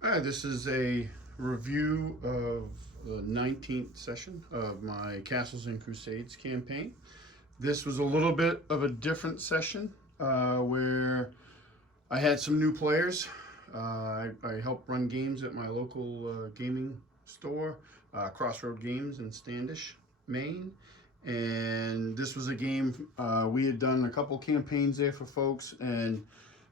Hi, this is a review of the 19th session of my Castles and Crusades campaign. This was a little bit of a different session where I had some new players. I help run games at my local gaming store, Crossroad Games in Standish, Maine. And this was a game we had done a couple campaigns there for folks, and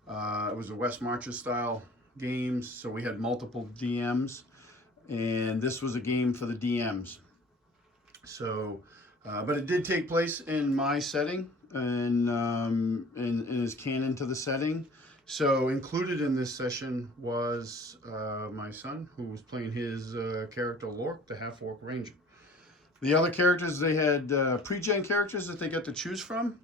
it was a West Marches style games, so we had multiple DMs, and this was a game for the DMs. So, but it did take place in my setting and is canon to the setting. So included in this session was my son, who was playing his character Lork, the half-orc ranger. The other characters, they had pre-gen characters that they got to choose from,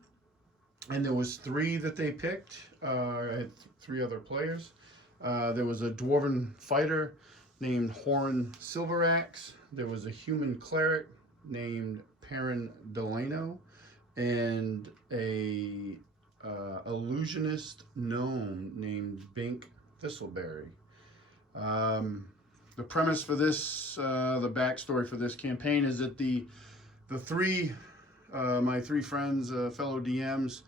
and there was three that they picked. I had three other players. There was a dwarven fighter named Horan Silveraxe. There was a human cleric named Perrin Delano, and a illusionist gnome named Bink Thistleberry. The premise for this, the backstory for this campaign is that the three my three friends, fellow DMs,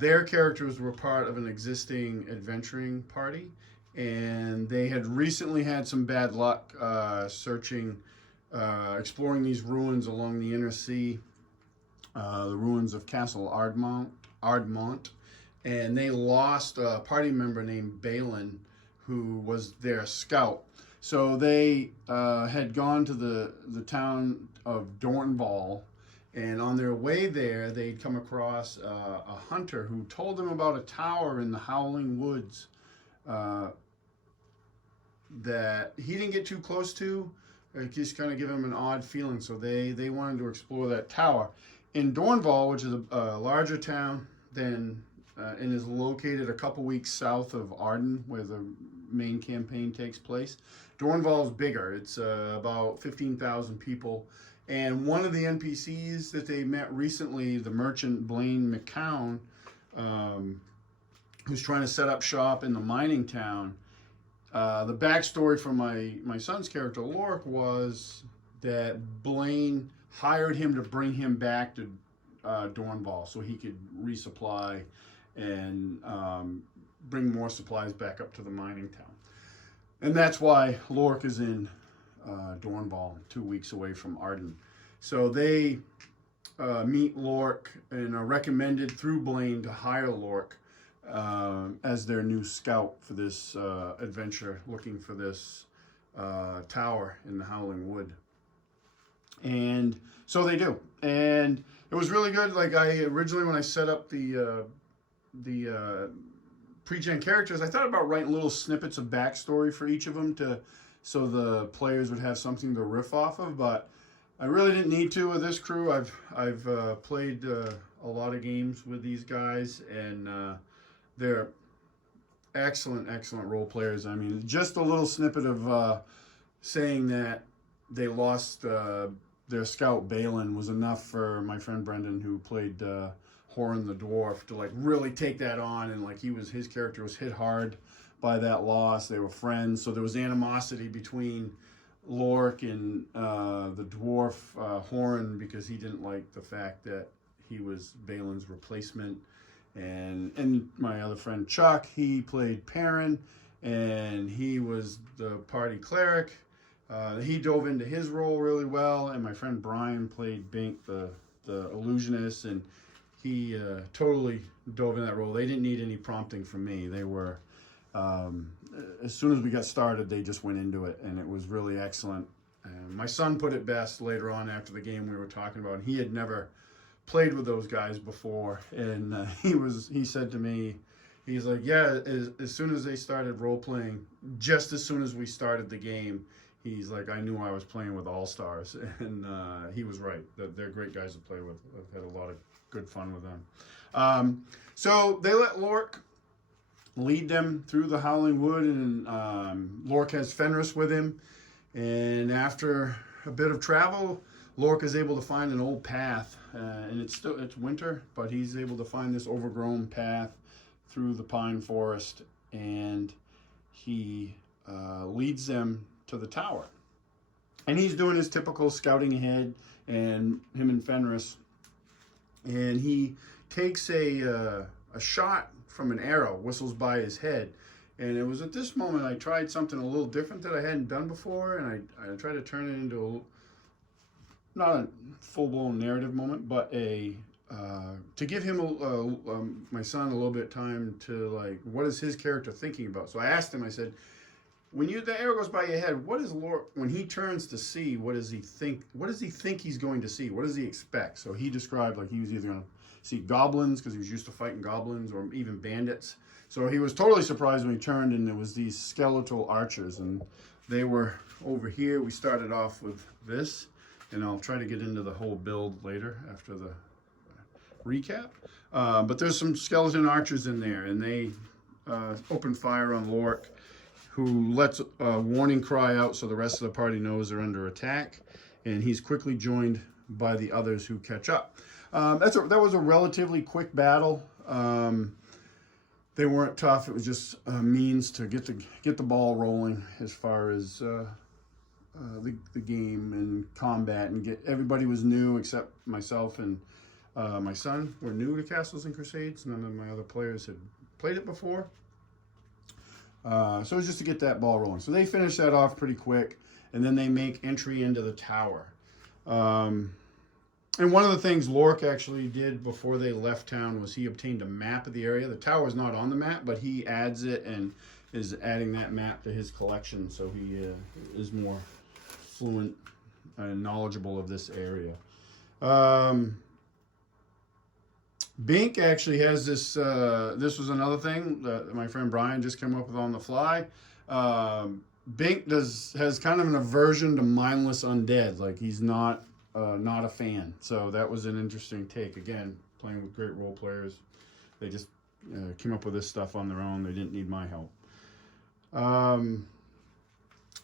their characters were part of an existing adventuring party, and they had recently had some bad luck searching, exploring these ruins along the inner sea, the ruins of Castle Ardmont, and they lost a party member named Balin, who was their scout. So they had gone to the town of Dornval, and on their way there, they'd come across a hunter who told them about a tower in the Howling Woods uh, that he didn't get too close to. It just kind of give him an odd feeling. So they wanted to explore that tower. In Dornval, which is a larger town than and is located a couple weeks south of Arden, where the main campaign takes place. Dornval is bigger. It's about 15,000 people. And one of the NPCs that they met recently, the merchant Blaine McCown, who's trying to set up shop in the mining town. The backstory for my son's character, Lork, was that Blaine hired him to bring him back to Dornval so he could resupply and bring more supplies back up to the mining town. And that's why Lork is in Dornval, 2 weeks away from Arden. So they meet Lork and are recommended through Blaine to hire Lork as their new scout for this adventure, looking for this tower in the Howling Wood. And so they do. And it was really good. Like, I originally, when I set up the pre-gen characters, I thought about writing little snippets of backstory for each of them so the players would have something to riff off of. But I really didn't need to with this crew. I've played a lot of games with these guys, and they're excellent role players. I mean, just a little snippet of saying that they lost their scout Balin was enough for my friend Brendan, who played Horan the dwarf, to like really take that on, and like his character was hit hard by that loss. They were friends, so there was animosity between Lork and the dwarf Horan, because he didn't like the fact that he was Balin's replacement. And my other friend Chuck, he played Perrin, and he was the party cleric. He dove into his role really well, and my friend Brian played Bink, the illusionist, and he totally dove in that role. They didn't need any prompting from me. They were, as soon as we got started, they just went into it, and it was really excellent. And my son put it best later on after the game we were talking about. He had never played with those guys before, and he said to me, he's like, yeah, as soon as they started role playing, just as soon as we started the game, he's like, I knew I was playing with all stars, and he was right. They're great guys to play with. I've had a lot of good fun with them. So they let Lork lead them through the Howling Wood, and Lork has Fenris with him. And after a bit of travel, Lork is able to find an old path, and it's winter, but he's able to find this overgrown path through the pine forest, and he leads them to the tower. And he's doing his typical scouting ahead, and him and Fenris. And he takes a shot from an arrow, whistles by his head. And it was at this moment I tried something a little different that I hadn't done before, and I tried to turn it into not a full-blown narrative moment, but to give him my son a little bit of time to, like, what is his character thinking about? So I asked him, I said, when the arrow goes by your head, what is Lork, when he turns to see, what does he think he's going to see? What does he expect? So he described, like, he was either going to see goblins, because he was used to fighting goblins, or even bandits. So he was totally surprised when he turned, and there was these skeletal archers, and they were over here. We started off with this, and I'll try to get into the whole build later after the recap. But there's some skeleton archers in there, and they open fire on Lork, who lets a warning cry out so the rest of the party knows they're under attack, and he's quickly joined by the others who catch up. That was a relatively quick battle. They weren't tough. It was just a means to get the ball rolling as far as the game and combat, and everybody was new except myself and my son were new to Castles and Crusades. None of my other players had played it before. So it was just to get that ball rolling. So they finish that off pretty quick, and then they make entry into the tower. And one of the things Lork actually did before they left town was he obtained a map of the area. The tower is not on the map, but he adds it and is adding that map to his collection, so he is more fluent and knowledgeable of this area. Bink actually has this, this was another thing that my friend Brian just came up with on the fly. Bink has kind of an aversion to mindless undead. Like, he's not a fan. So that was an interesting take. Again, playing with great role players. They just came up with this stuff on their own. They didn't need my help.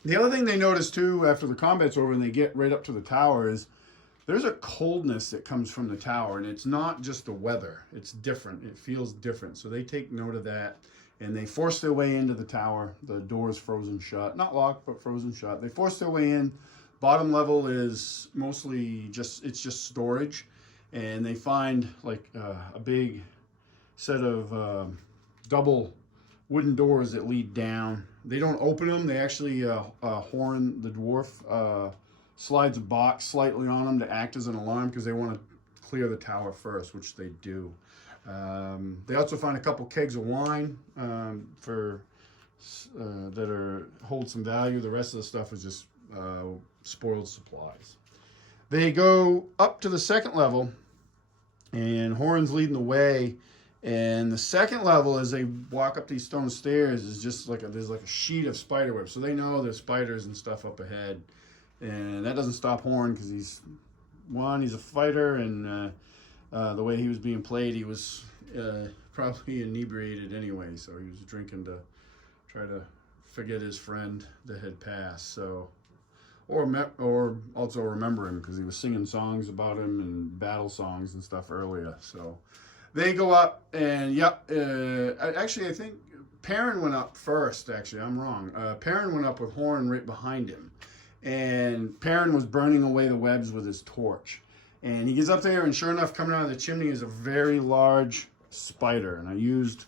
The other thing they noticed too after the combat's over and they get right up to the tower is there's a coldness that comes from the tower, and it's not just the weather. It's different. It feels different. So they take note of that, and they force their way into the tower. The door's frozen shut. Not locked, but frozen shut. They force their way in. Bottom level is mostly just storage, and they find like a big set of double wooden doors that lead down. They don't open them. They actually Horn the dwarf slides a box slightly on them to act as an alarm because they want to clear the tower first, which they do. They also find a couple kegs of wine that hold some value. The rest of the stuff is just spoiled supplies. They go up to the second level, and Horn's leading the way. And the second level, as they walk up these stone stairs, is just like there's like a sheet of spider web. So they know there's spiders and stuff up ahead. And that doesn't stop Horn because he's a fighter, and the way he was being played, he was probably inebriated anyway. So he was drinking to try to forget his friend that had passed. So, or also remember him because he was singing songs about him and battle songs and stuff earlier. So they go up, and actually I think Perrin went up first. Actually, I'm wrong. Perrin went up with Horn right behind him. And Perrin was burning away the webs with his torch. And he gets up there, and sure enough, coming out of the chimney is a very large spider. And I used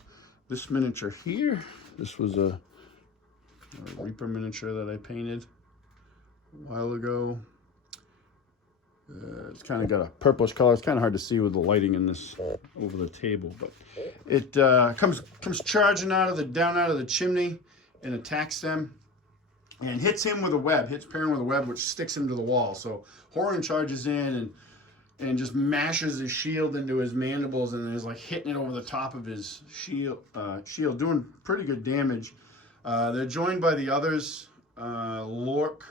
this miniature here. This was a Reaper miniature that I painted a while ago. It's kind of got a purplish color. It's kind of hard to see with the lighting in this over the table. But it comes charging down out of the chimney and attacks them. And hits him with a web, hits Perrin with a web, which sticks him to the wall. So Horn charges in and just mashes his shield into his mandibles, and is like hitting it over the top of his shield, doing pretty good damage. They're joined by the others. Lork,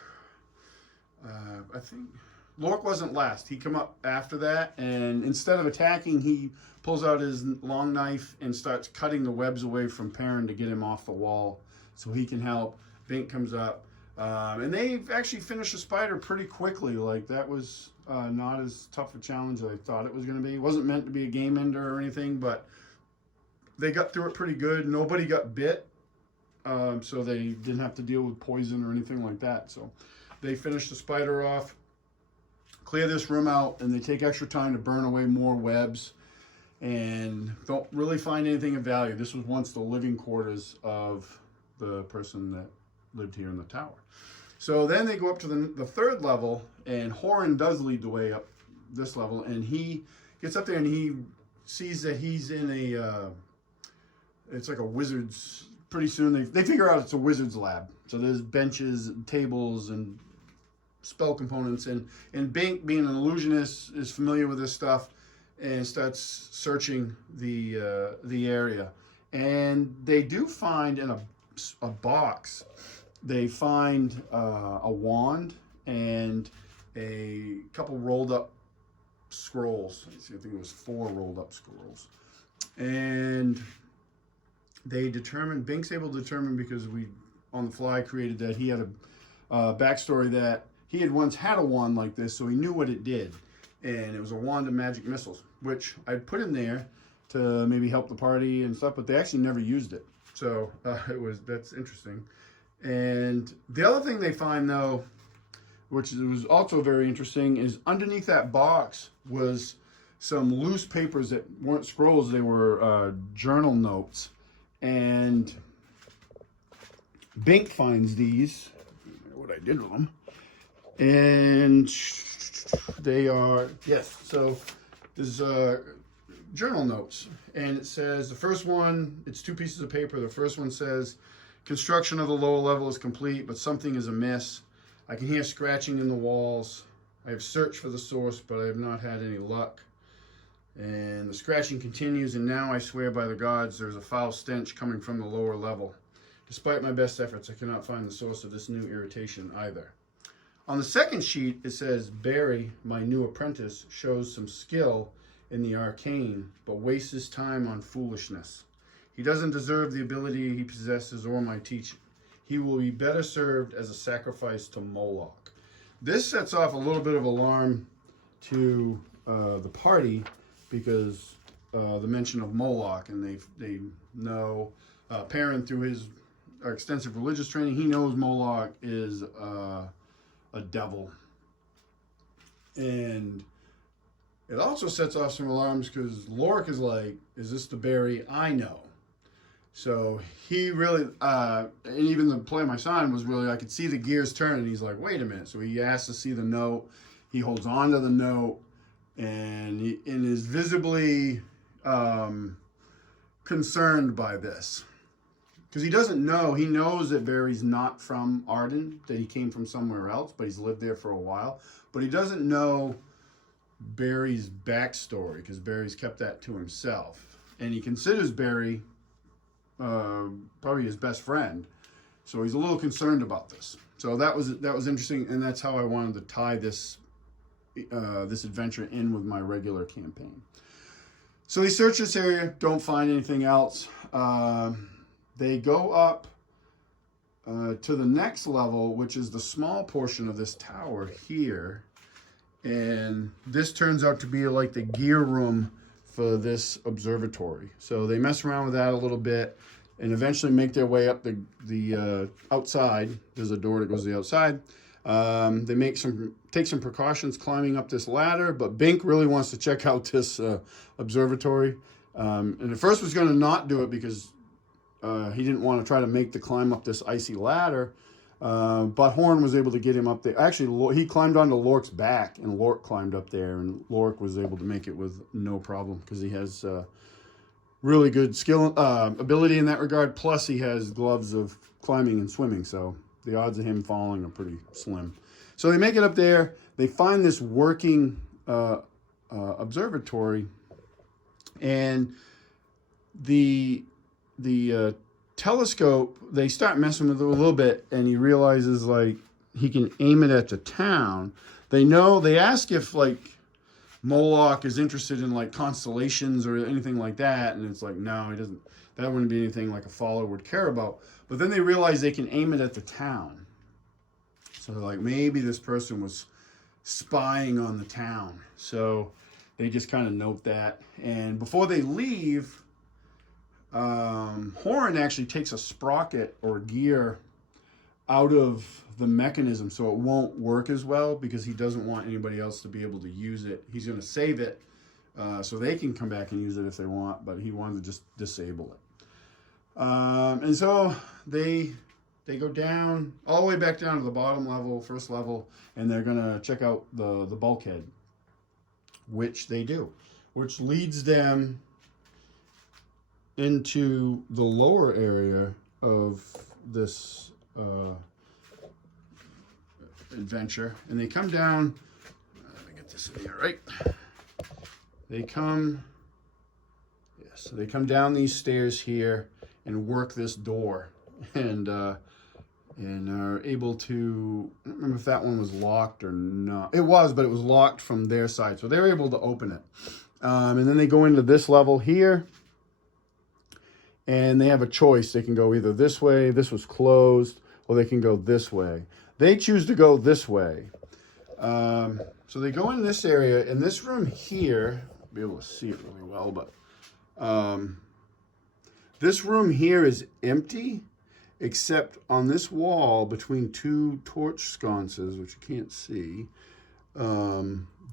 I think Lork wasn't last. He come up after that, and instead of attacking, he pulls out his long knife and starts cutting the webs away from Perrin to get him off the wall so he can help. Bink comes up, and they actually finished the spider pretty quickly. Like, that was not as tough a challenge as I thought it was going to be. It wasn't meant to be a game ender or anything, but they got through it pretty good. Nobody got bit. so they didn't have to deal with poison or anything like that. So they finish the spider off, clear this room out, and they take extra time to burn away more webs and don't really find anything of value. This was once the living quarters of the person that lived here in the tower. So then they go up to the third level, and Horan does lead the way up this level, and he gets up there and he sees that he's in a, it's like a wizard's, pretty soon they figure out it's a wizard's lab. So there's benches, and tables, and spell components, and Bink, being an illusionist, is familiar with this stuff and starts searching the area. And they do find in a box, they find a wand and a couple rolled up scrolls. I think it was 4 rolled up scrolls. And they determine, Bink's able to determine, because we on the fly created that he had a backstory that he had once had a wand like this, so he knew what it did. And it was a wand of magic missiles, which I put in there to maybe help the party and stuff, but they actually never used it. So that's interesting. And the other thing they find, though, which was also very interesting, is underneath that box was some loose papers that weren't scrolls, they were journal notes. And Bink finds these, what I did with them, and they are, yes, so there's journal notes, and it says, the first one, it's 2 pieces of paper. The first one says, construction of the lower level is complete, but something is amiss. I can hear scratching in the walls. I have searched for the source, but I have not had any luck. And the scratching continues, and now I swear by the gods there's a foul stench coming from the lower level. Despite my best efforts, I cannot find the source of this new irritation either. On the second sheet, it says, Barry, my new apprentice, shows some skill in the arcane, but wastes his time on foolishness. He doesn't deserve the ability he possesses or my teaching. He will be better served as a sacrifice to Moloch. This sets off a little bit of alarm to the party, because the mention of Moloch, and they know, Perrin, through his extensive religious training, he knows Moloch is a devil. And it also sets off some alarms, because Lork is like, is this the Barry I know? So he really, and even the play of my son was really, I could see the gears turn, and he's like, wait a minute. So he asks to see the note. He holds on to the note, and is visibly concerned by this. Because he doesn't know, he knows that Barry's not from Arden, that he came from somewhere else, but he's lived there for a while. But he doesn't know Barry's backstory, because Barry's kept that to himself. And he considers Barry probably his best friend. So he's a little concerned about this. So that was interesting, and that's how I wanted to tie this this adventure in with my regular campaign. So they search this area, don't find anything else. They go up to the next level, which is the small portion of this tower here. And this turns out to be like the gear room for this observatory. So they mess around with that a little bit and eventually make their way up the outside. There's a door that goes to the outside. They take some precautions climbing up this ladder, but Bink really wants to check out this observatory. And at first was going to not do it, because he didn't want to try to make the climb up this icy ladder. But Horn was able to get him up there. Actually, he climbed onto Lork's back, and Lork climbed up there, and Lork was able to make it with no problem, because he has really good skill, ability in that regard. Plus, he has gloves of climbing and swimming, so the odds of him falling are pretty slim. So they make it up there. They find this working observatory, and the telescope, they start messing with it a little bit, and he realizes, like, he can aim it at the town. They ask if, like, Moloch is interested in, like, constellations or anything like that, and it's like, no, he doesn't. That wouldn't be anything like a follower would care about. But then they realize they can aim it at the town. So they're like, maybe this person was spying on the town. So they just kind of note that. And before they leave, Horn actually takes a sprocket or gear out of the mechanism so it won't work as well because he doesn't want anybody else to be able to use it. He's going to save it so they can come back and use it if they want, but he wanted to just disable it. And so they go down all the way back down to the bottom level, first level, and they're going to check out the bulkhead, which they do, which leads them into the lower area of this adventure. And they come down, let me get this in here, right? They come down these stairs here and work this door and are able to, I don't remember if that one was locked or not. It was, but it was locked from their side. So they're able to open it. And then they go into this level here. And they have a choice. They can go either this way, this was closed, or they can go this way. They choose to go this way. So they go in this area. In this room here, I'll be able to see it really well, but this room here is empty, except on this wall between two torch sconces, which you can't see,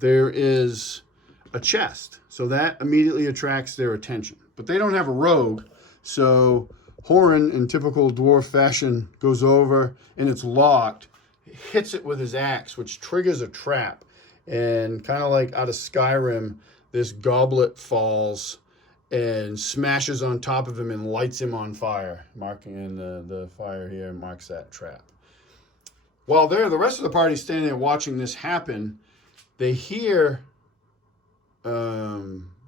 there is a chest. So that immediately attracts their attention. But they don't have a rogue. So Horan, in typical dwarf fashion, goes over and it's locked, hits it with his axe, which triggers a trap. And kind of like out of Skyrim, this goblet falls and smashes on top of him and lights him on fire, marking in the fire here marks that trap. While the rest of the party standing there watching this happen, they hear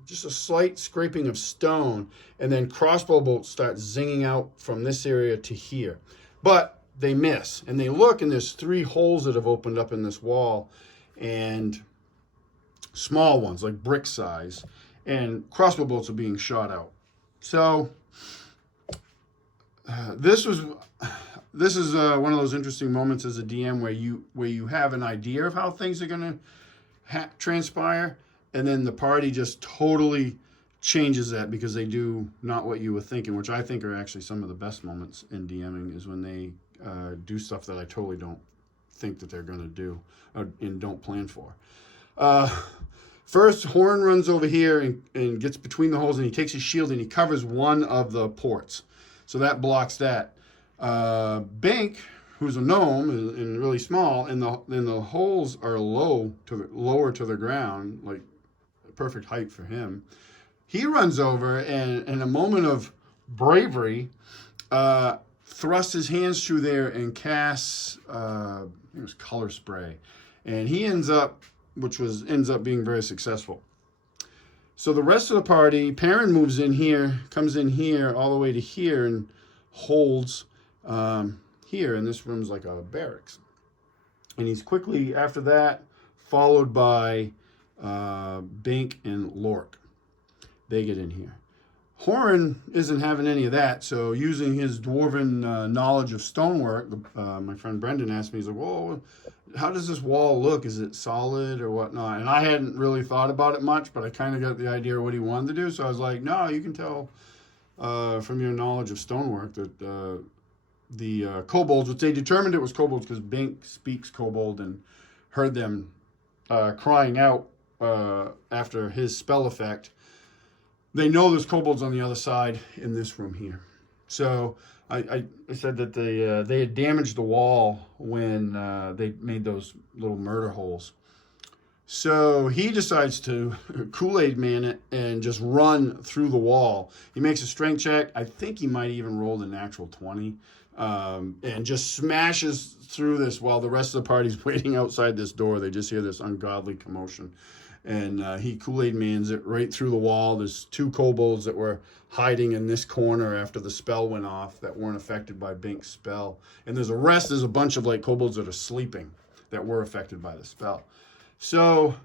just a slight scraping of stone, and then crossbow bolts start zinging out from this area to here. But they miss, and they look, and there's 3 holes that have opened up in this wall, and small ones, like brick size, and crossbow bolts are being shot out. So this is one of those interesting moments as a DM where you have an idea of how things are going to transpire, and then the party just totally changes that because they do not what you were thinking, which I think are actually some of the best moments in DMing is when they do stuff that I totally don't think that they're going to do and don't plan for. First, Horn runs over here and gets between the holes, and he takes his shield and he covers one of the ports. So that blocks that. Bink, who's a gnome and really small, and the holes are lower to the ground, like perfect height for him. He runs over and in a moment of bravery thrusts his hands through there and casts I think it was color spray, and he ends up being very successful. So the rest of the party, Perrin moves in here, comes in here all the way to here and holds here, and this room's like a barracks. And he's quickly after that followed by Bink and Lork. They get in here. Horan isn't having any of that, so using his dwarven knowledge of stonework, my friend Brendan asked me, he's like, whoa, how does this wall look? Is it solid or whatnot? And I hadn't really thought about it much, but I kind of got the idea of what he wanted to do, so I was like, no, you can tell from your knowledge of stonework that the kobolds, which they determined it was kobolds because Bink speaks kobold and heard them crying out after his spell effect. They know there's kobolds on the other side in this room here. So I said that they had damaged the wall when they made those little murder holes. So he decides to Kool-Aid man it and just run through the wall. He makes a strength check. I think he might even roll a natural 20. And just smashes through this while the rest of the party's waiting outside this door. They just hear this ungodly commotion. And he Kool-Aid mans it right through the wall. There's 2 kobolds that were hiding in this corner after the spell went off that weren't affected by Bink's spell. And there's a bunch of like kobolds that are sleeping that were affected by the spell. So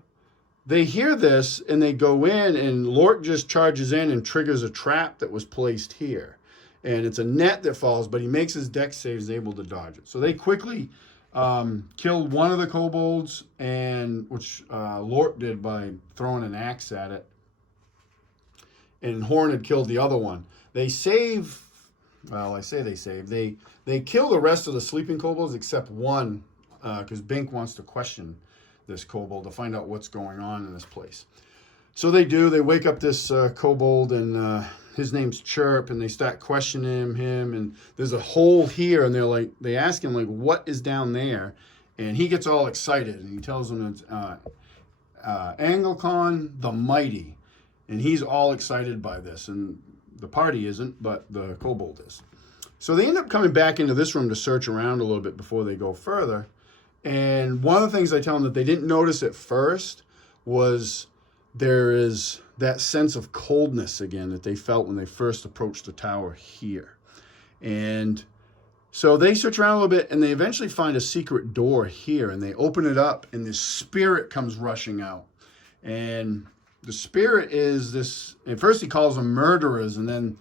they hear this and they go in, and Lork just charges in and triggers a trap that was placed here. And it's a net that falls, but he makes his dex saves able to dodge it. So they quickly killed one of the kobolds, which Lork did by throwing an axe at it. And Horn had killed the other one. They save. Well, I say they save. They kill the rest of the sleeping kobolds except one, because Bink wants to question this kobold to find out what's going on in this place. So they do. They wake up this kobold, and his name's Chirp, and they start questioning him. And there's a hole here, and they ask him like, what is down there? And he gets all excited, and he tells them it's Anglicon the Mighty, and he's all excited by this. And the party isn't, but the kobold is. So they end up coming back into this room to search around a little bit before they go further. And one of the things I tell them that they didn't notice at first was there is that sense of coldness again that they felt when they first approached the tower here. And so they search around a little bit, and they eventually find a secret door here, and they open it up, and this spirit comes rushing out. And the spirit is this, at first he calls them murderers, and then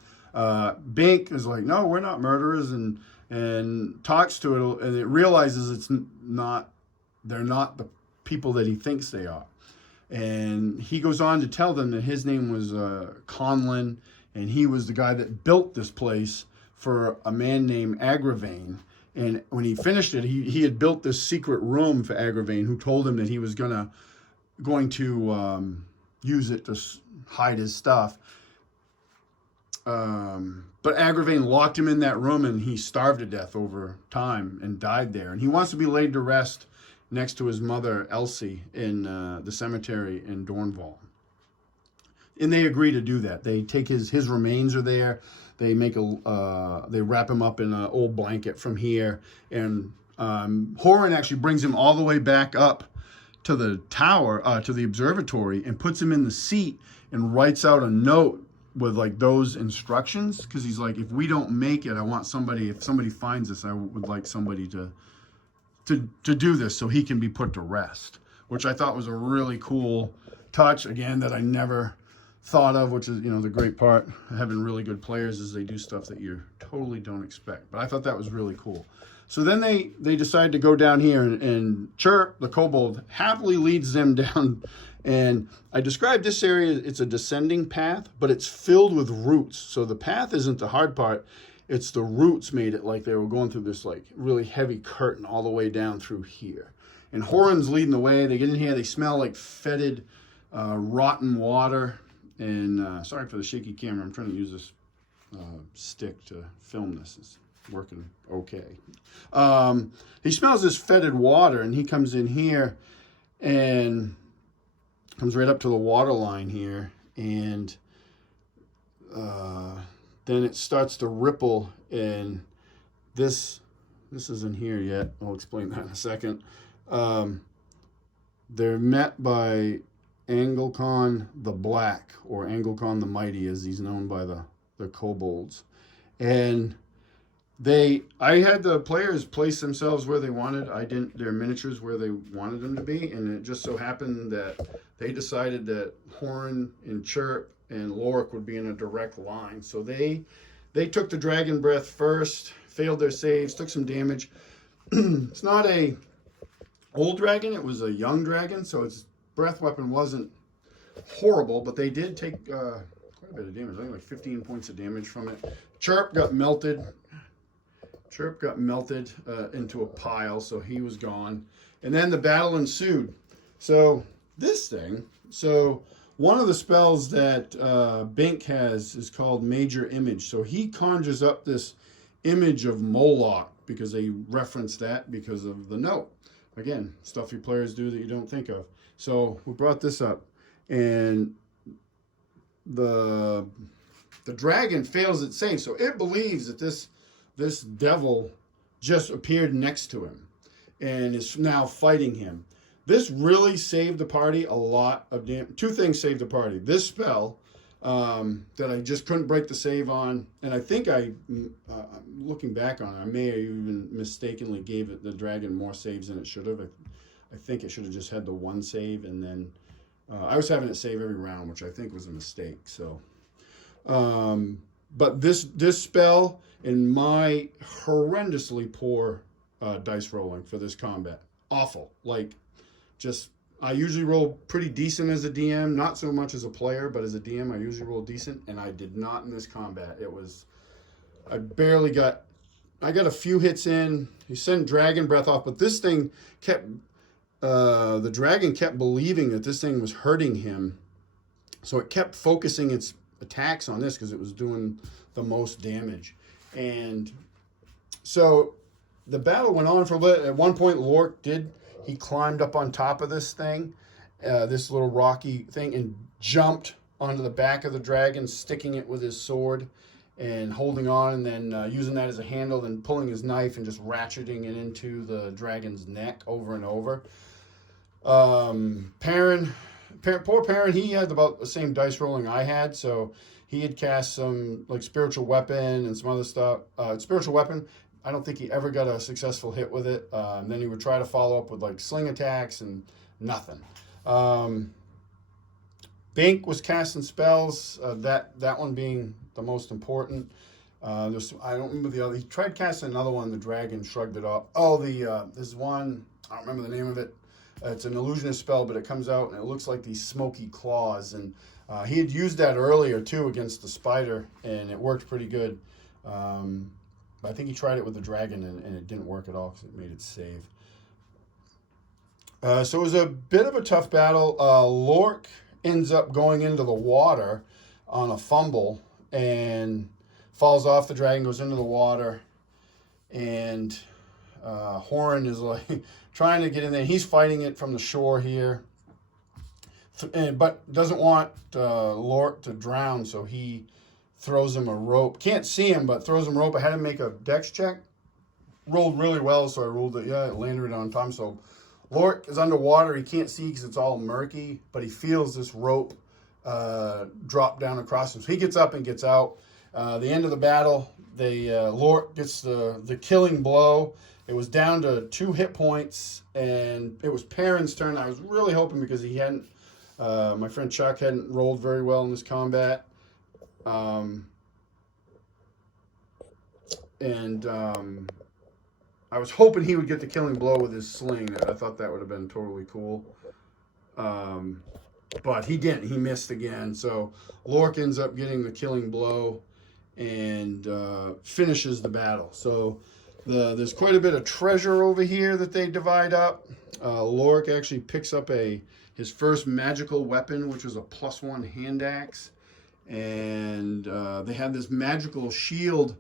Bink is like, no, we're not murderers, and talks to it, and it realizes it's not, they're not the people that he thinks they are. And he goes on to tell them that his name was Conlin, and he was the guy that built this place for a man named Agravain. And when he finished it, he had built this secret room for Agravain, who told him that he was going to use it to hide his stuff. But Agravain locked him in that room, and he starved to death over time and died there. And he wants to be laid to rest next to his mother, Elsie, in the cemetery in Dornval. And they agree to do that. They take his remains are there. They make they wrap him up in an old blanket from here. And Horan actually brings him all the way back up to the tower, to the observatory, and puts him in the seat and writes out a note with like those instructions. Because he's like, if we don't make it, I want somebody, if somebody finds us, I would like somebody to do this so he can be put to rest, which I thought was a really cool touch, again, that I never thought of, which is, the great part of having really good players is they do stuff that you totally don't expect. But I thought that was really cool. So then they decide to go down here, and Chirp, the kobold, happily leads them down. And I described this area, it's a descending path, but it's filled with roots. So the path isn't the hard part. It's the roots made it like they were going through this like really heavy curtain all the way down through here. And Horan's leading the way. They get in here. They smell like fetid, rotten water. And sorry for the shaky camera. I'm trying to use this stick to film this. It's working okay. He smells this fetid water, and he comes in here and comes right up to the water line here. And then it starts to ripple, and this isn't here yet. I'll explain that in a second. They're met by Anglicon the Black, or Anglicon the Mighty, as he's known by the kobolds. And I had the players place themselves where they wanted. I didn't, their miniatures where they wanted them to be, and it just so happened that they decided that Horn and Chirp and Lork would be in a direct line. So they took the dragon breath first, failed their saves, took some damage. It's not a old dragon, it was a young dragon, so its breath weapon wasn't horrible, but they did take quite a bit of damage. I think like 15 points of damage from it. Chirp got melted into a pile, so he was gone. And then the battle ensued. So one of the spells that Bink has is called Major Image. So he conjures up this image of Moloch, because they reference that because of the note. Again, stuff your players do that you don't think of. So we brought this up, and the dragon fails its save. So it believes that this devil just appeared next to him and is now fighting him. This really saved the party a lot of damage. Two things saved the party. This spell that I just couldn't break the save on, and I think looking back on it, I may have even mistakenly gave it the dragon more saves than it should have. I think it should have just had the one save, and then I was having it save every round, which I think was a mistake. So, but this spell, in my horrendously poor dice rolling for this combat, awful. Like, just I usually roll pretty decent as a DM, not so much as a player, but as a DM, I usually roll decent, and I did not in this combat. I barely got, I got a few hits in. He sent Dragon Breath off, but this thing kept, the dragon kept believing that this thing was hurting him, so it kept focusing its attacks on this because it was doing the most damage. And so the battle went on for a bit. At one point, he climbed up on top of this thing, this little rocky thing, and jumped onto the back of the dragon, sticking it with his sword and holding on, and then using that as a handle, and pulling his knife and just ratcheting it into the dragon's neck over and over. Poor Perrin, he had about the same dice rolling I had, so he had cast some like spiritual weapon and some other stuff. Spiritual weapon, I don't think he ever got a successful hit with it. And then he would try to follow up with like sling attacks and nothing. Bink was casting spells, that one being the most important. I don't remember the other. He tried casting another one. The dragon shrugged it off. Oh, there's one. I don't remember the name of it. It's an illusionist spell, but it comes out and it looks like these smoky claws. And he had used that earlier too against the spider, and it worked pretty good. But I think he tried it with the dragon, and it didn't work at all because it made it save. So it was a bit of a tough battle. Lork ends up going into the water on a fumble and falls off the dragon, goes into the water, and Horan is like trying to get in there. He's fighting it from the shore here, but doesn't want Lork to drown, so he throws him a rope. Can't see him, but throws him a rope. I had him make a dex check. Rolled really well, so I ruled it. Yeah, it landed on time. So Lork is underwater. He can't see because it's all murky, but he feels this rope drop down across him. So he gets up and gets out. The end of the battle, Lork gets the killing blow. It was down to 2 hit points, and it was Perrin's turn. I was really hoping, because he hadn't, my friend Chuck hadn't rolled very well in this combat. I was hoping he would get the killing blow with his sling. I thought that would have been totally cool. But he didn't. He missed again. So Lork ends up getting the killing blow and finishes the battle. So there's quite a bit of treasure over here that they divide up. Lork actually picks up his first magical weapon, which was a +1 hand axe. And they had this magical shield,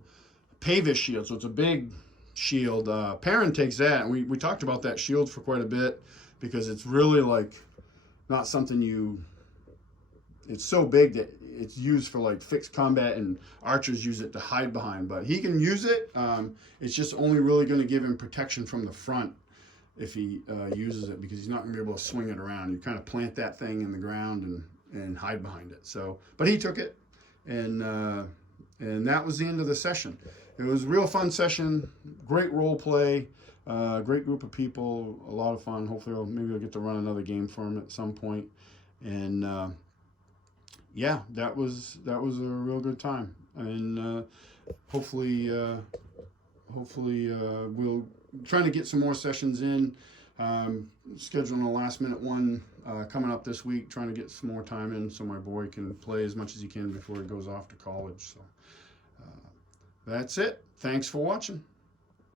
Pavis shield, so it's a big shield. Perrin takes that, and we talked about that shield for quite a bit, because it's really like not something it's so big that it's used for like fixed combat, and archers use it to hide behind, but he can use it. It's just only really going to give him protection from the front if he uses it, because he's not going to be able to swing it around. You kind of plant that thing in the ground and hide behind it. So, but he took it, and that was the end of the session. It was a real fun session, great role play, great group of people, a lot of fun. Hopefully, maybe I'll get to run another game for him at some point. And yeah, that was a real good time. And hopefully we'll trying to get some more sessions in. Scheduling a last minute one coming up this week, trying to get some more time in so my boy can play as much as he can before he goes off to college. So that's it. Thanks for watching.